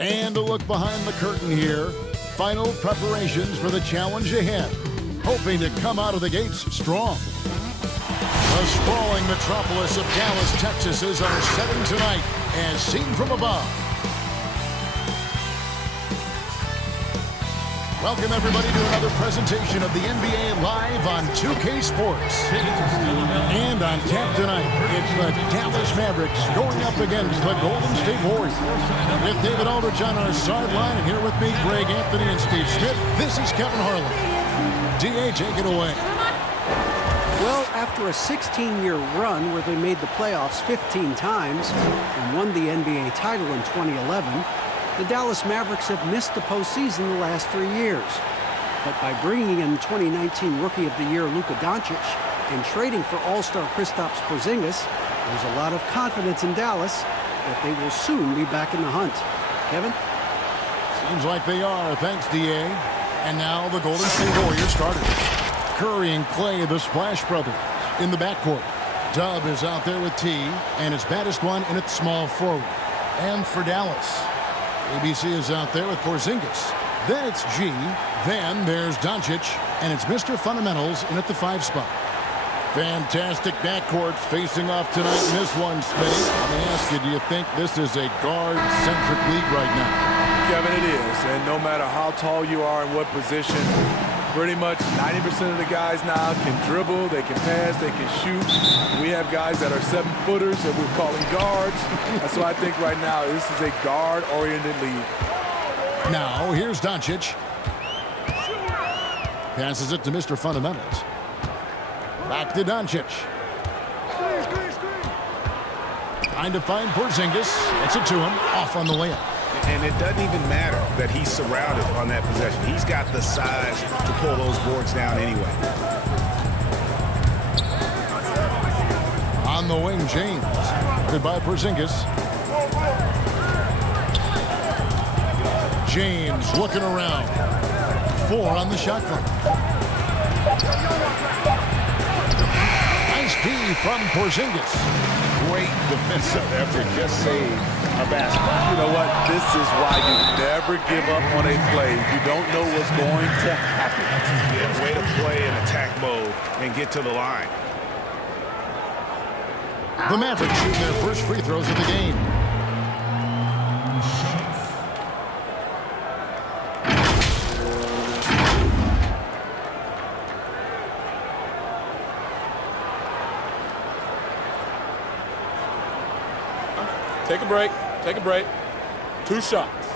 And a look behind the curtain here. Final preparations for the challenge ahead. Hoping to come out of the gates strong. The sprawling metropolis of Dallas, Texas is our setting tonight as seen from above. Welcome everybody to another presentation of the NBA live on 2K Sports. And on tap tonight, it's the Dallas Mavericks going up against the Golden State Warriors. With David Aldridge on our sideline, and here with me, Greg Anthony and Steve Smith, this is Kevin Harlan. DA, take it away. Well, after a 16-year run where they made the playoffs 15 times and won the NBA title in 2011, the Dallas Mavericks have missed the postseason the last 3 years. But by bringing in 2019 Rookie of the Year Luka Doncic and trading for All-Star Kristaps Porzingis, there's a lot of confidence in Dallas that they will soon be back in the hunt. Kevin? Seems like they are. Thanks, DA. And now the Golden State Warriors starters. Curry and Klay, the Splash Brothers, in the backcourt. Dub is out there with T, and it's baddest one in its small forward. And for Dallas, ABC is out there with Porzingis. Then it's G. Then there's Doncic, and it's Mr. Fundamentals in at the 5 spot. Fantastic backcourt facing off tonight in this one, Smitty. Let me ask you, do you think this is a guard-centric league right now? Kevin, it is. And no matter how tall you are and what position, pretty much 90% of the guys now can dribble, they can pass, they can shoot. We have guys that are 7-footers that we're calling guards. And so I think right now this is a guard-oriented league. Now, here's Doncic. Passes it to Mr. Fundamentals. Back to Doncic. Trying to find Porzingis. Gets it to him. Off on the layup. And it doesn't even matter that he's surrounded on that possession. He's got the size to pull those boards down anyway. On the wing, James. Goodbye, Porzingis. James looking around. 4 on the shot clock. Nice D from Porzingis. Great defensive effort. Just saved a basketball. You know what? This is why you never give up on a play. You don't know what's going to happen. Yeah, way to play in attack mode and get to the line. The Mavericks shooting their first free throws of the game. Take a break. Take a break. 2 shots.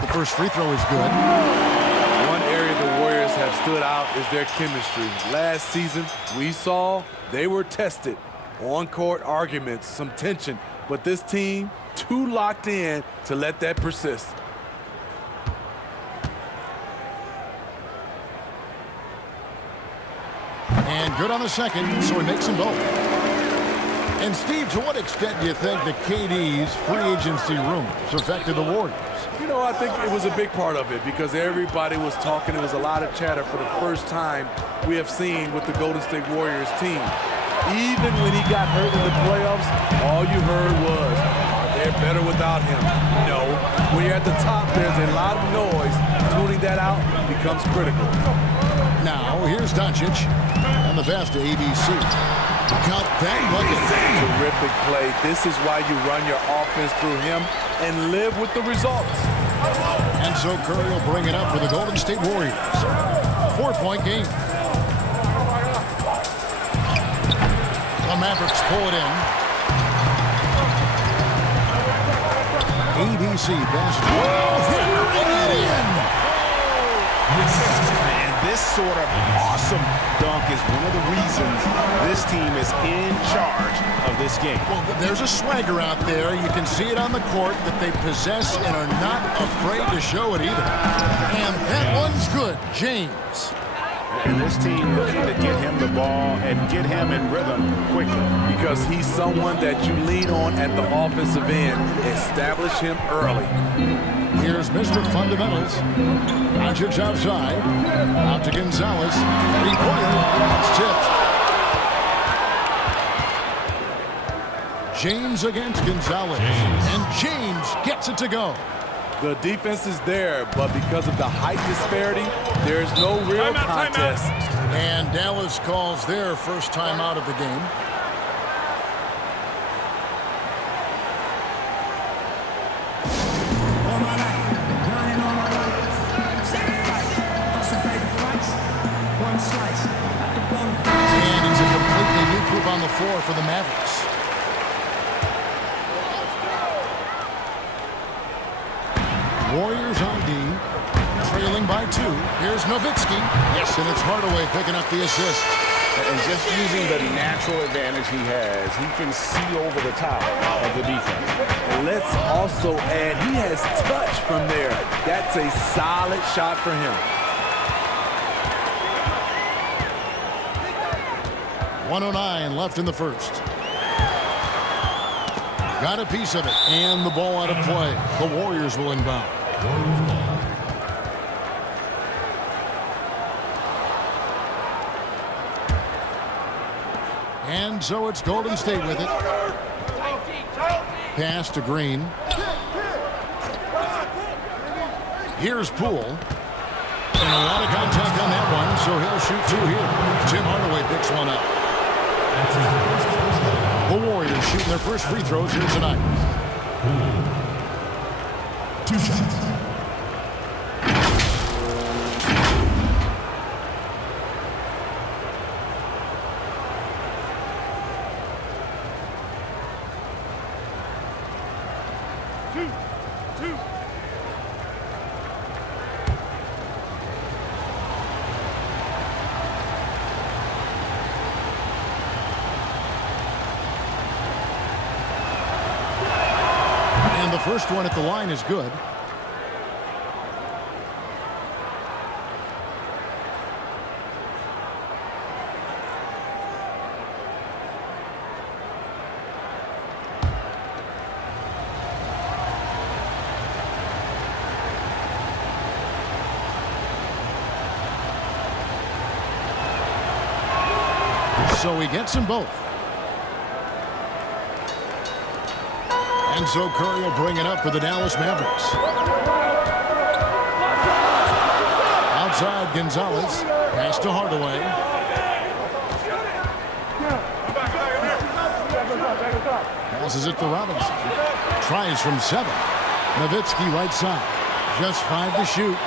The first free throw is good. One area the Warriors have stood out is their chemistry. Last season, we saw they were tested. On-court arguments, some tension. But this team, too locked in to let that persist. And good on the second, so he makes them both. And Steve, to what extent do you think the KD's free agency rumors affected the Warriors? You know, I think it was a big part of it because everybody was talking. There was a lot of chatter for the first time we have seen with the Golden State Warriors team. Even when he got hurt in the playoffs, all you heard was, they're better without him. No. When you're at the top, there's a lot of noise. Tuning that out becomes critical. Now, here's Doncic. And the pass to ABC. Count that bucket. Terrific play. This is why you run your offense through him and live with the results. And so Curry will bring it up for the Golden State Warriors. 4-point game. The Mavericks pull it in. ABC pass. And this sort of awesome dunk is one of the reasons this team is in charge of this game. Well, there's a swagger out there. You can see it on the court that they possess and are not afraid to show it either. And that one's good. James. And this team looking to get him the ball and get him in rhythm quickly. Because he's someone that you lean on at the offensive end. Establish him early. Here's Mr. Fundamentals. Doncic outside. Out to Gonzalez. Three-pointer. That's James against Gonzalez. And James gets it to go. The defense is there, but because of the height disparity, there's no real contest. And Dallas calls their first time out of the game. And it's a completely new group on the floor for the Mavericks. Warriors on D, trailing by 2. Here's Nowitzki. Yes, and it's Hardaway picking up the assist. And just using the natural advantage he has, he can see over the top of the defense. Let's also add, he has touch from there. That's a solid shot for him. 1:09 left in the first. Got a piece of it, and the ball out of play. The Warriors will inbound. And so it's Golden State with it. Pass to Green. Here's Poole. And a lot of contact on that one, so he'll shoot 2 here. Tim Hardaway picks one up. The Warriors shooting their first free throws here tonight. 2 shots. And the first one at the line is good. So he gets them both. And so Curry will bring it up for the Dallas Mavericks. Outside Gonzalez. Pass to Hardaway. Passes it to Robinson. Tries from 7. Nowitzki right side. Just 5 to shoot.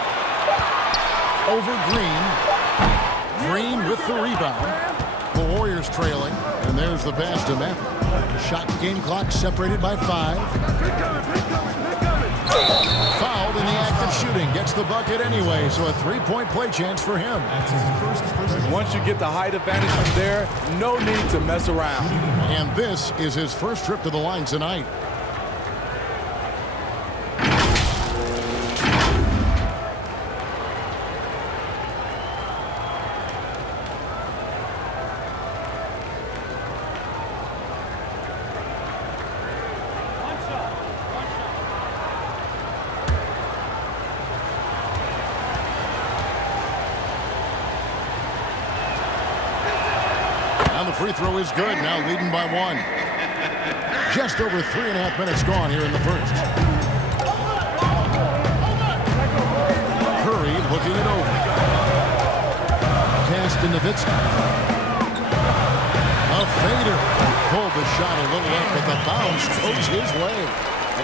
Over Green. Green with the rebound. The Warriors trailing. And there's the pass to Maverick. Shot game clock separated by 5. Fouled in the act of shooting. Gets the bucket anyway, so a 3-point play chance for him. Once you get the height advantage from there, no need to mess around. And this is his first trip to the line tonight. The free throw is good, now leading by 1. Just over 3.5 minutes gone here in the first. Curry looking it over. Pass to Nowitzki. A fader. Pulled the shot a little up, but the bounce goes his way.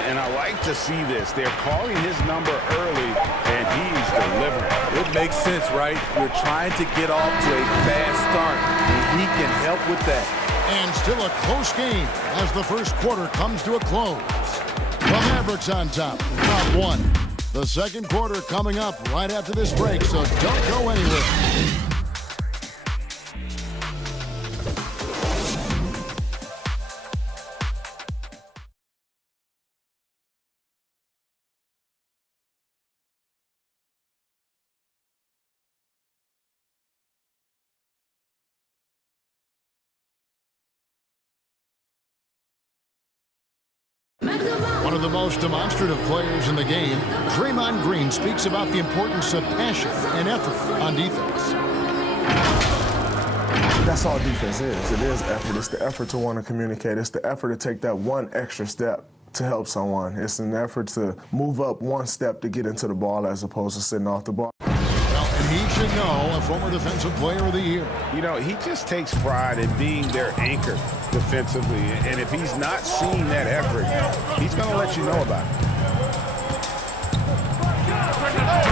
And I like to see this. They're calling his number early, and he's delivering. It makes sense, right? You're trying to get off to a fast start. He can help with that. And still a close game as the first quarter comes to a close. The Mavericks on top, top 1. The second quarter coming up right after this break, so don't go anywhere. One of the most demonstrative players in the game, Draymond Green speaks about the importance of passion and effort on defense. That's all defense is. It is effort. It's the effort to want to communicate. It's the effort to take that one extra step to help someone. It's an effort to move up one step to get into the ball as opposed to sitting off the ball. Well, and he should know, a former Defensive Player of the Year. You know, he just takes pride in being their anchor defensively. And if he's not seeing that effort, he's going to let you know about it.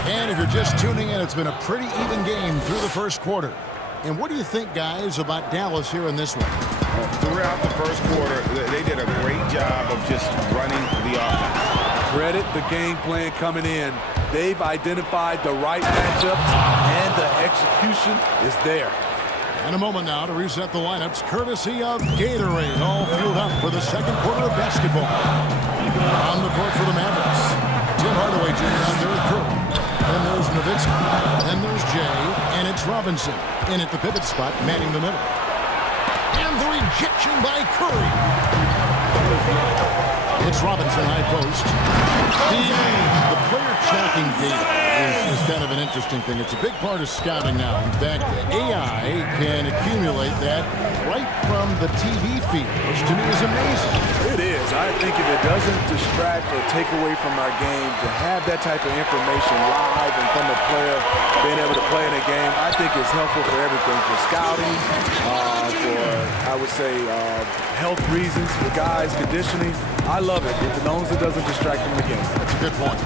And if you're just tuning in, it's been a pretty even game through the first quarter. And what do you think, guys, about Dallas here in this one? Throughout the first quarter, they did a great job of just running the offense. Credit the game plan coming in. They've identified the right matchups, and the execution is there. And a moment now to reset the lineups, courtesy of Gatorade, all fueled up for the second quarter of basketball. On the court for the Mavericks, Tim Hardaway Jr. on there with Curry. Then there's Nowitzki. Then there's Jay, and it's Robinson in at the pivot spot, manning the middle. And the rejection by Curry. It's Robinson, high post. The player tracking data is kind of an interesting thing. It's a big part of scouting now. In fact, AI can accumulate that right from the TV feed, which to me is amazing. It is. I think if it doesn't distract or take away from our game, to have that type of information live and from a player being able to play in a game, I think it's helpful for everything, for scouting, for, I would say, health reasons, for guys, conditioning. I love it, as long as it doesn't distract from the game. That's a good point.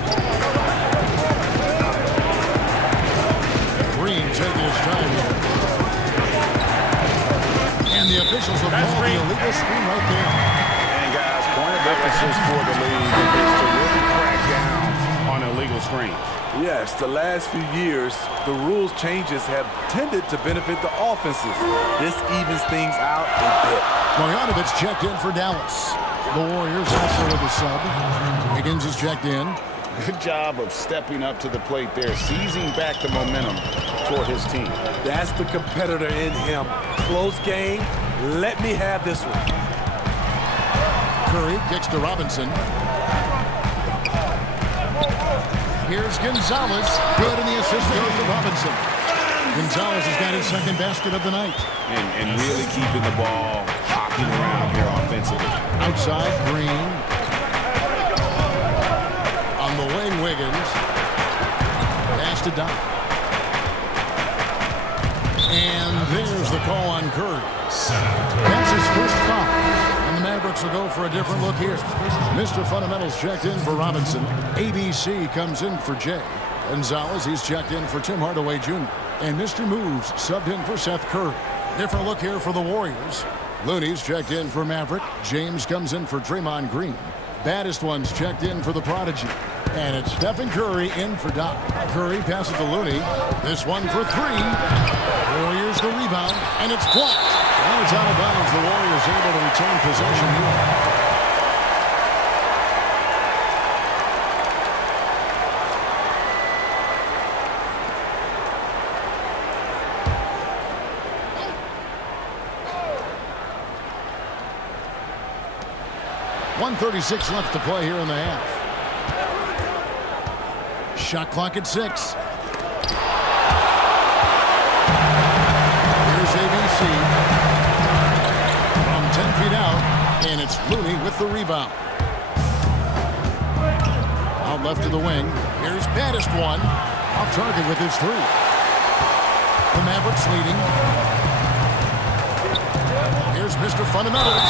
Green taking his time here. And the officials have called the illegal screen right there. And guys, point of emphasis for the league is to really crack down on illegal screens. Yes, the last few years, the rules changes have tended to benefit the offenses. This evens things out a bit. Bogdanovich checked in for Dallas. The Warriors also with a sub. Higgins is checked in. Good job of stepping up to the plate there, seizing back the momentum for his team. That's the competitor in him. Close game. Let me have this one. Curry kicks to Robinson. Here's Gonzalez. Good, and the assist goes to Robinson. Gonzalez has got his second basket of the night. And really keeping the ball hopping around here offensively. Outside, Green. On the wing, Wiggins. Pass to Doc. And there's the call on Curry. That's his first foul. And the Mavericks will go for a different look here. Mr. Fundamentals checked in for Robinson. ABC comes in for Jay. Gonzalez, he's checked in for Tim Hardaway Jr. And Mr. Moves subbed in for Seth Curry. Different look here for the Warriors. Looney's checked in for Maverick. James comes in for Draymond Green. Baddest one's checked in for the Prodigy. And it's Stephen Curry in for Doc. Curry passes to Looney. This one for three. Warriors the rebound, and it's blocked. And it's out of bounds. The Warriors able to retain possession here. .136 left to play here in the half. Shot clock at 6. Here's ABC. From 10 feet out, and it's Looney with the rebound. Out left to the wing. Here's baddest one. Off target with his three. The Mavericks leading. Here's Mr. Fundamentals.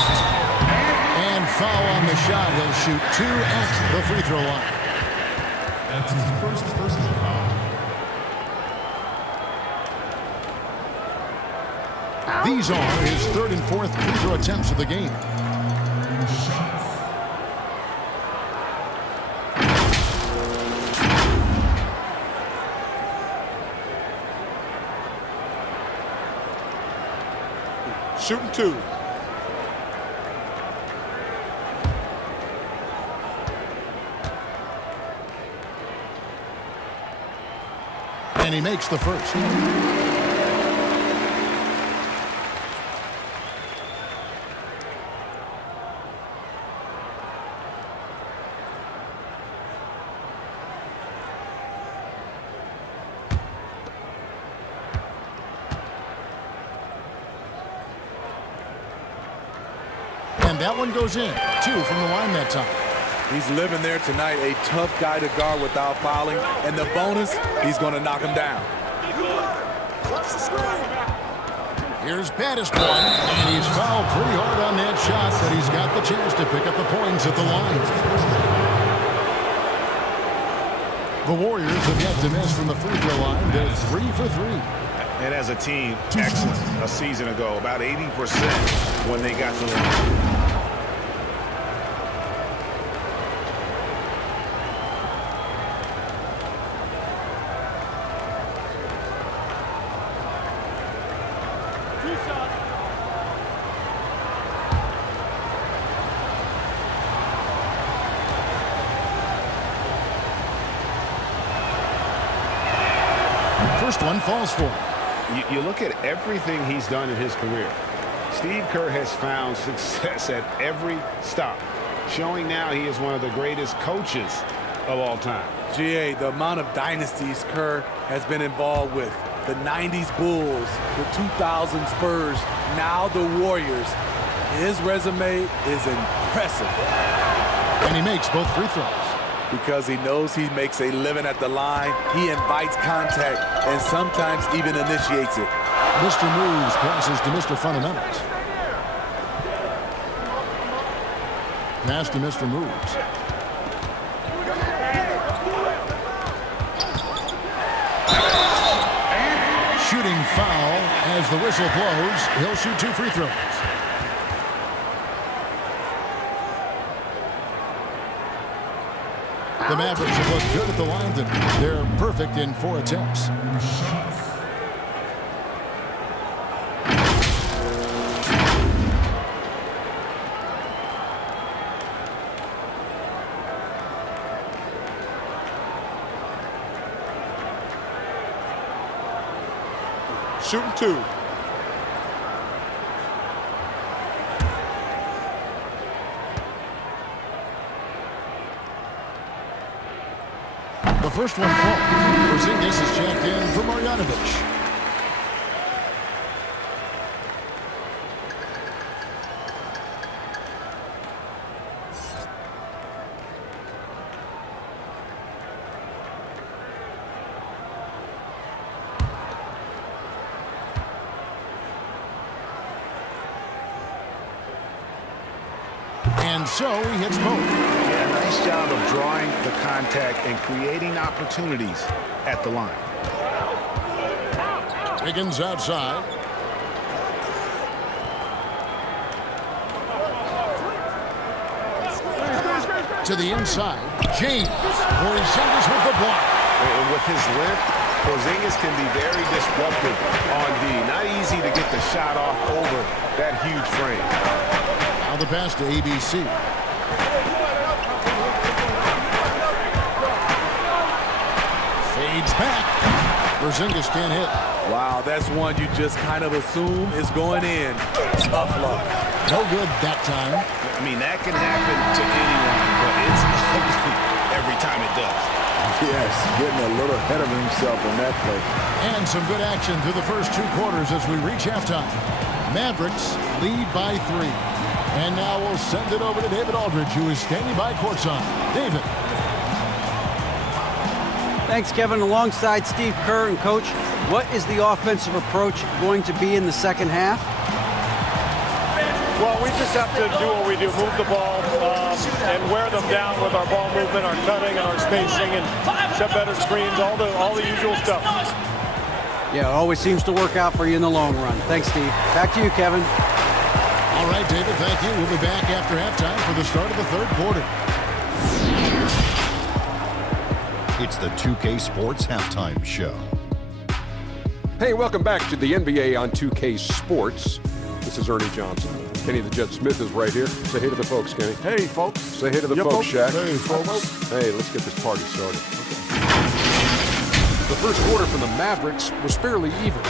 And foul on the shot. He'll shoot 2 at the free throw line. That's his first personal foul. These are his third and fourth free throw attempts of the game. Shooting 2. And he makes the first. And that one goes in. 2 from the line that time. He's living there tonight, a tough guy to guard without fouling. And the bonus, he's going to knock him down. Here's Baddest one, and he's fouled pretty hard on that shot, but he's got the chance to pick up the points at the line. The Warriors have yet to miss from the free throw line. They're 3 for 3. And as a team, excellent a season ago, about 80% when they got to the line. First one falls for him. You look at everything he's done in his career. Steve Kerr has found success at every stop, showing now he is one of the greatest coaches of all time. GA, the amount of dynasties Kerr has been involved with. The 90s Bulls, the 2000 Spurs, now the Warriors. His resume is impressive. And he makes both free throws. Because he knows he makes a living at the line. He invites contact and sometimes even initiates it. Mr. Moves passes to Mr. Fundamentals. Pass to Mr. Moves. Shooting foul as the whistle blows. He'll shoot 2 free throws. The Mavericks have looked good at the line tonight. They're perfect in 4 attempts. Shooting 2. The first one falls. Porzingis is checked in for Marjanovic. And so he hits both. Yeah, nice job of drawing the contact and creating opportunities at the line. Higgins outside. To the inside. James. Porzingis with the block. And with his length, Porzingis can be very disruptive on D. Not easy to get the shot off over that huge frame. Now the pass to ABC. Fades back. Porzingis can't hit. Wow, that's one you just kind of assume is going in. Tough luck. No good that time. I mean, that can happen to anyone, but it's ugly every time it does. Yes, getting a little ahead of himself in that play. And some good action through the first 2 quarters as we reach halftime. Mavericks lead by 3. And now we'll send it over to David Aldridge, who is standing by courtside. David. Thanks, Kevin. Alongside Steve Kerr and Coach, what is the offensive approach going to be in the second half? Well, we just have to do what we do, move the ball and wear them down with our ball movement, our cutting, and our spacing, and set better screens, all the usual stuff. Yeah, it always seems to work out for you in the long run. Thanks, Steve. Back to you, Kevin. All right, David, thank you. We'll be back after halftime for the start of the 3rd quarter. It's the 2K Sports Halftime Show. Hey, welcome back to the NBA on 2K Sports. This is Ernie Johnson. Kenny the Jet Smith is right here. Say hey to the folks, Kenny. Hey, folks. Say hey to the folks, Shaq. Hey, folks. Hey, let's get this party started. The first quarter from the Mavericks was fairly even.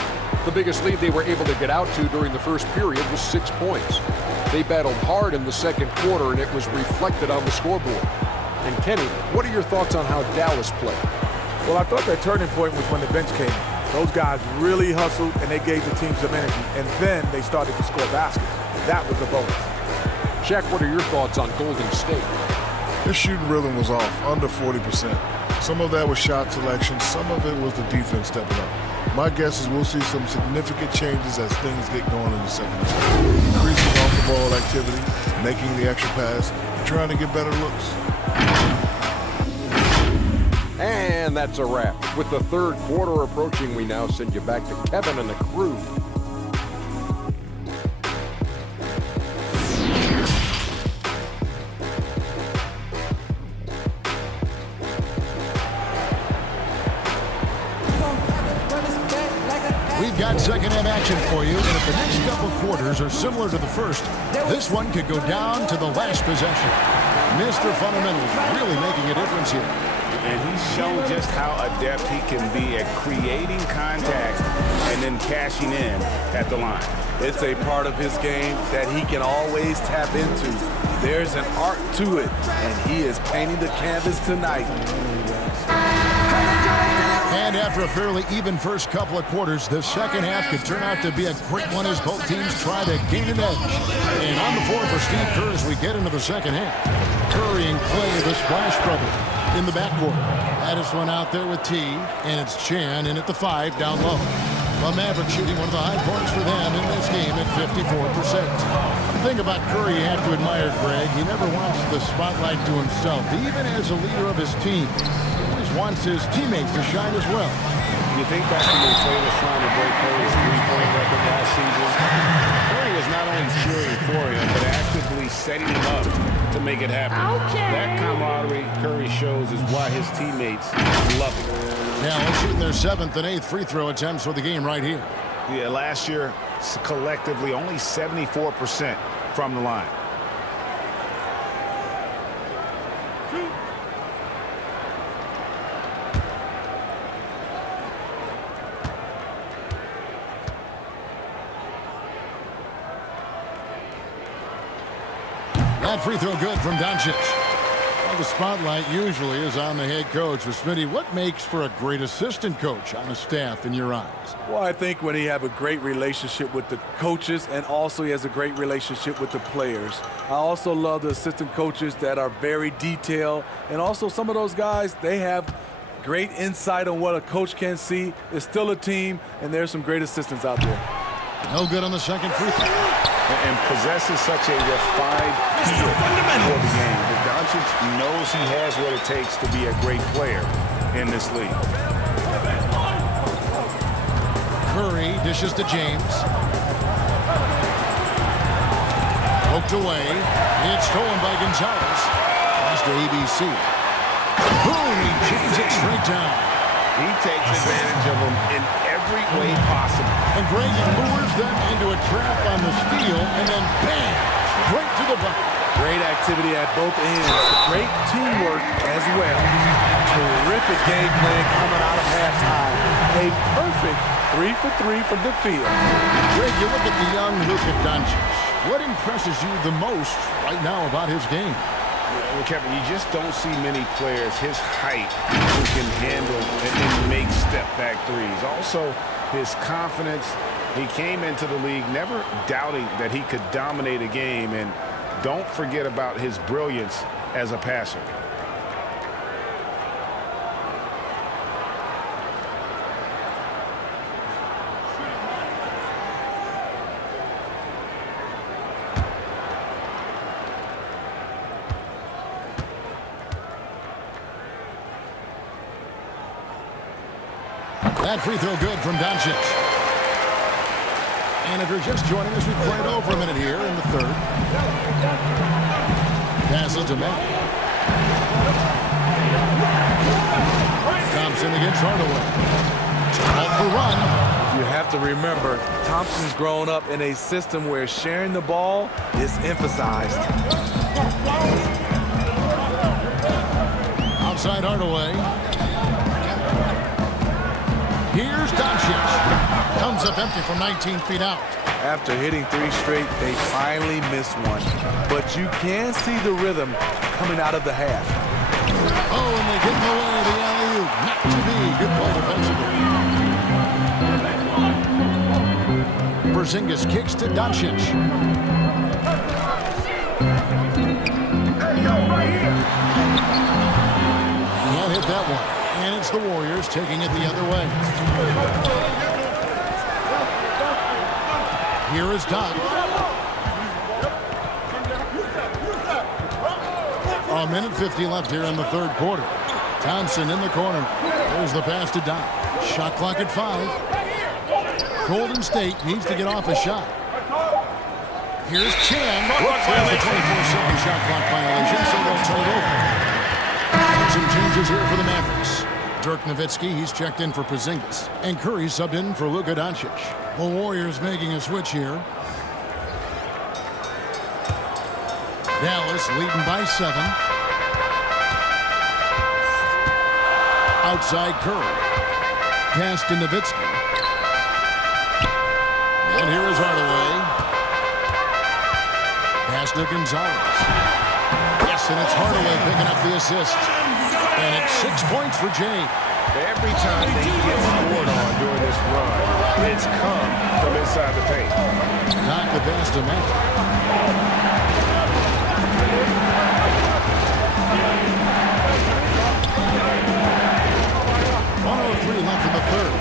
The biggest lead they were able to get out to during the first period was 6 points. They battled hard in the second quarter, and it was reflected on the scoreboard. And Kenny, what are your thoughts on how Dallas played? Well, I thought that turning point was when the bench came in. Those guys really hustled, and they gave the team some energy. And then they started to score baskets. That was a bonus. Shaq, what are your thoughts on Golden State? Their shooting rhythm was off, under 40%. Some of that was shot selection. Some of it was the defense stepping up. My guess is we'll see some significant changes as things get going in the second half. Increasing off-the-ball activity, making the extra pass, and trying to get better looks. And that's a wrap. With the third quarter approaching, we now send you back to Kevin and the crew. We've got second-half action for you, and if the next couple quarters are similar to the first, this one could go down to the last possession. Mr. Fundamentals really making a difference here. And he's shown just how adept he can be at creating contact and then cashing in at the line. It's a part of his game that he can always tap into. There's an art to it, and he is painting the canvas tonight. And after a fairly even first couple of quarters, the second half could turn out to be a great one as both teams try to gain an edge. And on the floor for Steve Kerr as we get into the second half. Curry and Klay, the Splash Brothers, in the backcourt. Addis one out there with T, and it's Chan in at the 5 down low. The Mavericks shooting one of the high points for them in this game at 54%. The thing about Curry you have to admire, Greg, he never wants the spotlight to himself, even as a leader of his team. Wants his teammates to shine as well. You think back to when Klay was trying to break Curry's three-point record last season. Curry was not only cheering for him, but actively setting him up to make it happen. Okay. That camaraderie Curry shows is why his teammates love him. Now they're shooting their 7th and 8th free throw attempts for the game right here. Yeah, last year, collectively, only 74% from the line. That free throw good from Doncic. Well, the spotlight usually is on the head coach. But Smitty, what makes for a great assistant coach on a staff in your eyes? Well, I think when he have a great relationship with the coaches and also he has a great relationship with the players. I also love the assistant coaches that are very detailed. And also some of those guys, they have great insight on what a coach can see. It's still a team, and there's some great assistants out there. No good on the second free throw. And possesses such a refined feel for the game. But Doncic knows he has what it takes to be a great player in this league. Curry dishes to James. Poked away. It's stolen by Gonzalez. Pass to ABC. Boom! He jams it straight down. He takes advantage of him in every way possible. And Greg lures them into a trap on the steal, and then bam! Straight to the bucket. Great activity at both ends. Great teamwork as well. Terrific game plan coming out of halftime. A perfect 3 for 3 from the field. Greg, you look at the young Luka Doncic. What impresses you the most right now about his game? Well, Kevin, you just don't see many players his height who can handle and make step-back threes. Also, his confidence. He came into the league never doubting that he could dominate a game, and don't forget about his brilliance as a passer. That free throw good from Doncic. And if you're just joining us, we've played over a minute here in the third. Passes to Matt. Thompson against Hardaway. Off the run. You have to remember, Thompson's grown up in a system where sharing the ball is emphasized. Outside Hardaway. Here's Doncic. Comes up empty from 19 feet out. After hitting 3 straight, they finally missed one. But you can see the rhythm coming out of the half. Oh, and they get in the way of the alley-oop. Not to be. Good play defensively. Porzingis kicks to Doncic. hit that one. And it's the Warriors taking it the other way. Here is Doc. A minute 50 left here in the third quarter. Thompson in the corner. There's the pass to Doc. Shot clock at 5. Golden State needs to get off a shot. Here's Chan. There's a 24-second shot clock violation, so they'll turn it over. Some changes here for the Mavericks. Dirk Nowitzki, he's checked in for Porzingis. And Curry subbed in for Luka Doncic. The Warriors making a switch here. Dallas leading by 7. Outside Curry. Pass to Nowitzki. And here is Hardaway. Pass to Gonzalez. Yes, and it's Hardaway picking up the assist. And it's 6 points for Jay. Every time they get scored on during this run, it's come from inside the paint. Not the best of Matt. 103 left in the third.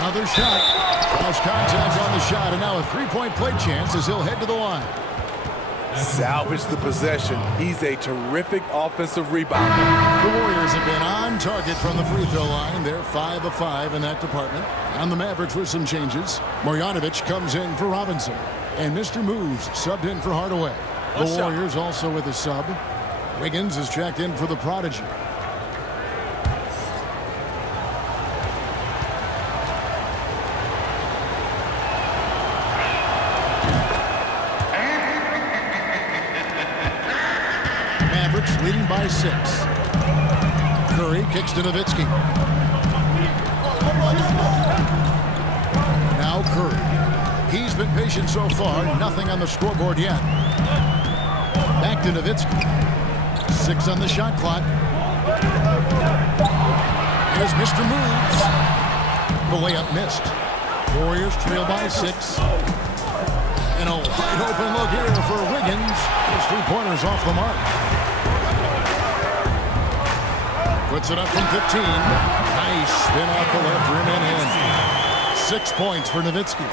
Another shot. Lost contact on the shot, and now a three-point play chance as he'll head to the line. Salvage the possession. He's a terrific offensive rebounder. The Warriors have been on target from the free throw line. They're 5 of 5 in that department. And the Mavericks with some changes. Marjanovic comes in for Robinson. And Mr. Moves subbed in for Hardaway. The Warriors also with a sub. Wiggins is checked in for the Prodigy. Mavericks leading by 6. Curry kicks to Nowitzki. Now Curry. He's been patient so far. Nothing on the scoreboard yet. Back to Nowitzki. 6 on the shot clock. Here's Mr. Moves. The layup missed. Warriors trail by 6. And a wide open look here for Wiggins. His three-pointers off the mark. Puts it up from 15. Nice spin off the left rim and in. 6 points for Nowitzki.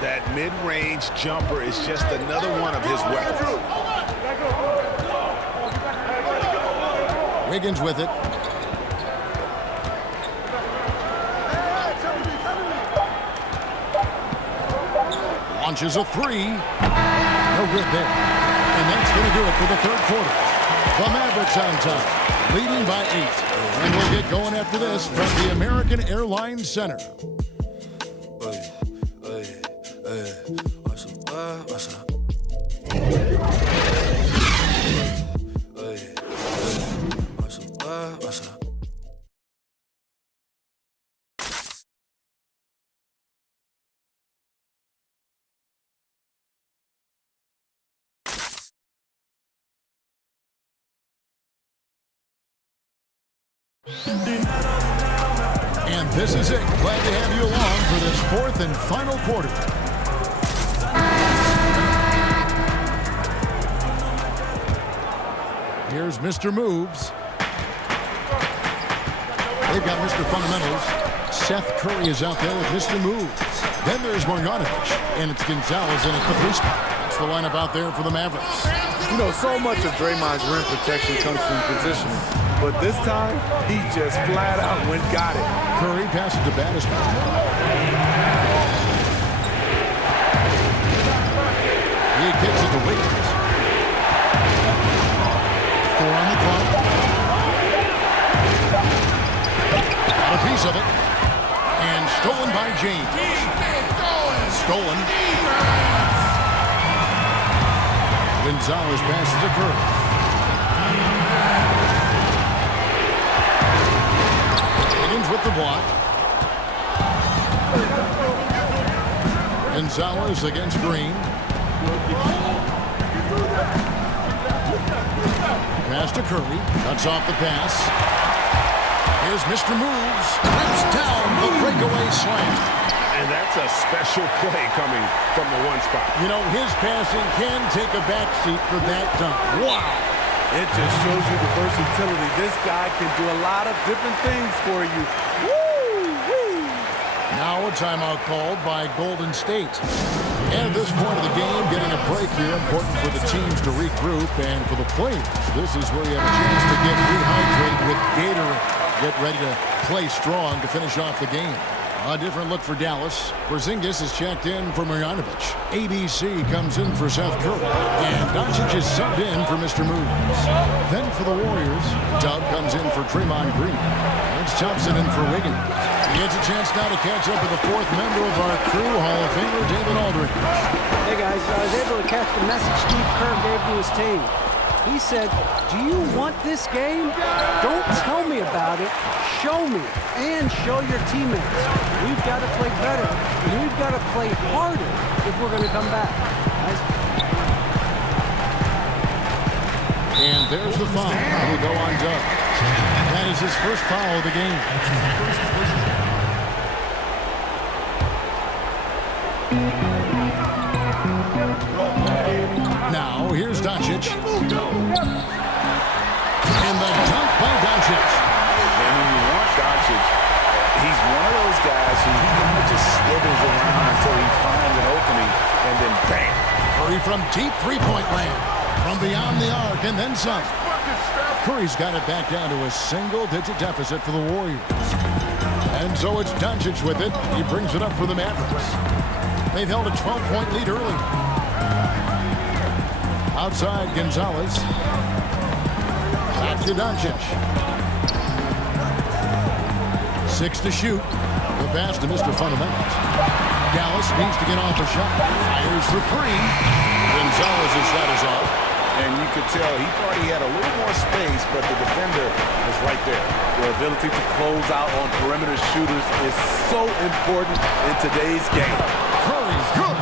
That mid-range jumper is just another one of his weapons. Wiggins with it. Launches a 3. No good there. And that's going to do it for the third quarter. The Mavericks on top, leading by 8. And we'll get going after this from the American Airlines Center. And this is it. Glad to have you along for this fourth and final quarter. Here's Mr. Moves. They've got Mr. Fundamentals. Seth Curry is out there with Mr. Moves. Then there's Marjanovic, and it's Gonzalez in at the 3 spot. That's the lineup out there for the Mavericks. You know, so much of Draymond's rim protection comes from positioning. But this time, he just flat out went got it. Curry passes to Battister. He kicks it to Wiggins. 4 on the clock. Got a piece of it. And stolen by James. Stolen. Gonzalez passes to Curry. With the block. Gonzalez against Green. Pass to Curry. Cuts off the pass. Here's Mr. Moves. Rips down the breakaway slam. And that's a special play coming from the one spot. You know, his passing can take a backseat for that dunk. Wow. It just shows you the versatility. This guy can do a lot of different things for you. Woo-wee. Now a timeout called by Golden State. And at this point of the game, getting a break here, important for the teams to regroup, and for the players, this is where you have a chance to get rehydrated with Gatorade. Get ready to play strong to finish off the game. A different look for Dallas. Porzingis is checked in for Marjanovic. ABC comes in for Seth Curry. And Doncic is subbed in for Mr. Moves. Then for the Warriors, Dub comes in for Draymond Green. It's Thompson in for Wiggins. He gets a chance now to catch up with the fourth member of our crew, Hall of Famer David Aldridge. Hey guys, I was able to catch the message Steve Kerr gave to his team. He said, do you want this game? Don't tell me about it. Show me and show your teammates. We've got to play better, and we've got to play harder if we're going to come back. Guys. And there's the foul. It'll go on Dub. That is his first foul of the game. Now, here's Doncic. And the dunk by Doncic. And when you want Doncic, he's one of those guys who kind of just slithers around until he finds an opening, and then bam. Curry from deep three-point land. From beyond the arc, and then some. Curry's got it back down to a single-digit deficit for the Warriors. And so it's Doncic with it. He brings it up for the Mavericks. They've held a 12-point lead early. Outside, Gonzalez. Back to Doncic. 6 to shoot. The pass to Mr. Fundamentals. Dallas needs to get off a shot. Fires for 3. Gonzalez's shot is off. And you could tell he thought he had a little more space, but the defender was right there. The ability to close out on perimeter shooters is so important in today's game. Curry's good.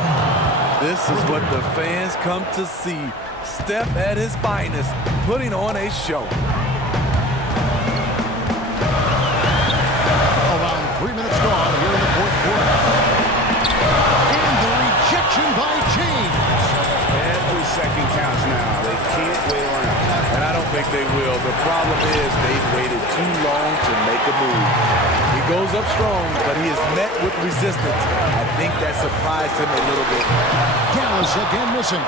This is what the fans come to see. Steph at his finest, putting on a show. Around 3 minutes gone here in the fourth quarter. And the rejection by James. Every second counts now. They can't wait around. And I don't think they will. The problem is they've waited too long to make a move. He goes up strong, but he is met with resistance. I think that surprised him a little bit. Dallas again missing.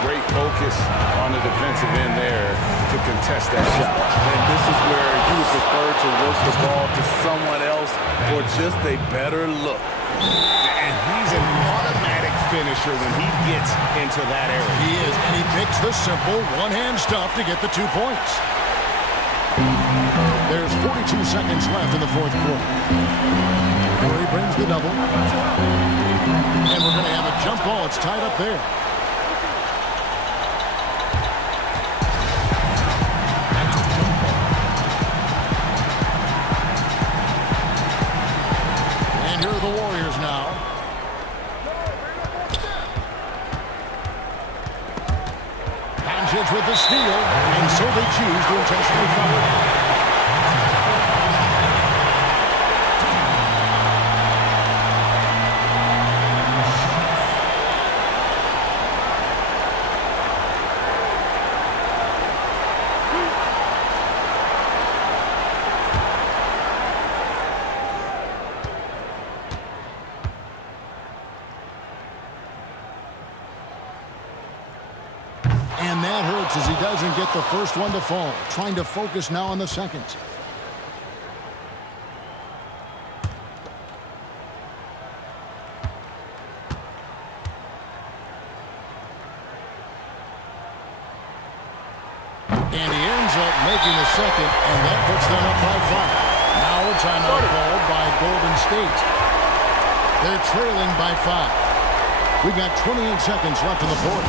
Great focus on the defensive end there to contest that shot. And this is where you would prefer to work the ball to someone else for just a better look. And he's an automatic finisher when he gets into that area. He is, and he picks the simple one-hand stuff to get the 2 points. There's 42 seconds left in the fourth quarter. Curry brings the double. And we're going to have a jump ball. It's tied up there. And here are the Warriors now. Doncic with the steal, and so they choose to intentionally foul. And that hurts as he doesn't get the first one to fall. Trying to focus now on the second. And he ends up making the second, and that puts them up by 5. Now a timeout called by Golden State. They're trailing by 5. We've got 28 seconds left in the fourth.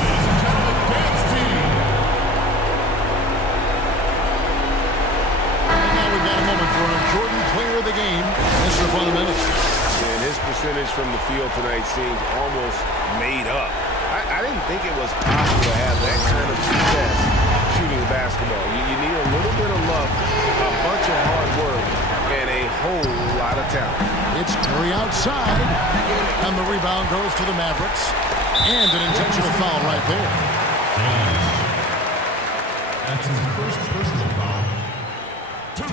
Jordan player of the game, Mr. Fundamentals. And his percentage from the field tonight seems almost made up. I didn't think it was possible to have that kind of success shooting basketball. You need a little bit of luck, a bunch of hard work, whole lot of talent. It's Curry outside, and the rebound goes to the Mavericks. And an intentional foul right there. That's his first personal foul. 2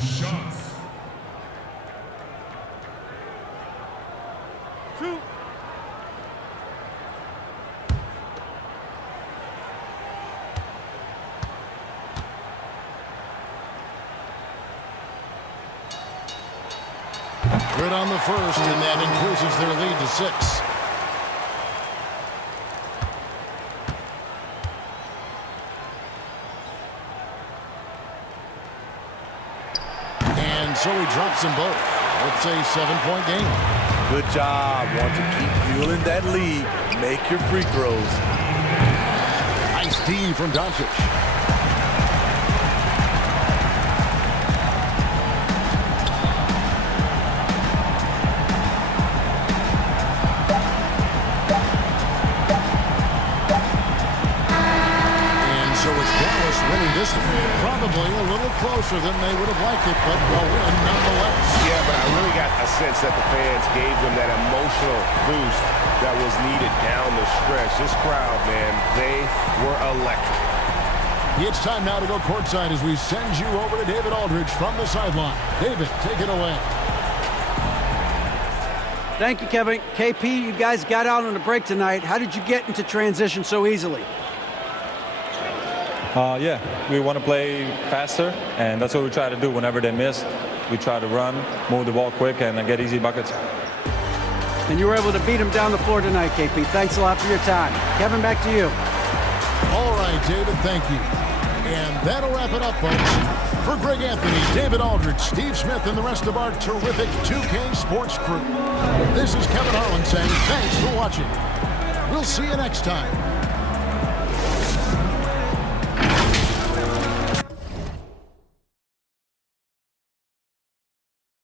shots. 2. Good on the first, and that increases their lead to 6. And so he drops them both. It's a 7-point game. Good job. Want to keep fueling that lead. Make your free throws. Nice D from Doncic. Winning this one, probably a little closer than they would have liked it, but a win nonetheless. Yeah, but I really got a sense that the fans gave them that emotional boost that was needed down the stretch. This crowd, man, they were electric. It's time now to go courtside as we send you over to David Aldridge from the sideline. David, take it away. Thank you, Kevin. KP, you guys got out on a break tonight. How did you get into transition so easily? Yeah, we want to play faster, and that's what we try to do whenever they miss. We try to run, move the ball quick, and get easy buckets. And you were able to beat them down the floor tonight, KP. Thanks a lot for your time. Kevin, back to you. All right, David, thank you. And that'll wrap it up, folks. For Greg Anthony, David Aldridge, Steve Smith, and the rest of our terrific 2K Sports crew, this is Kevin Harlan saying thanks for watching. We'll see you next time.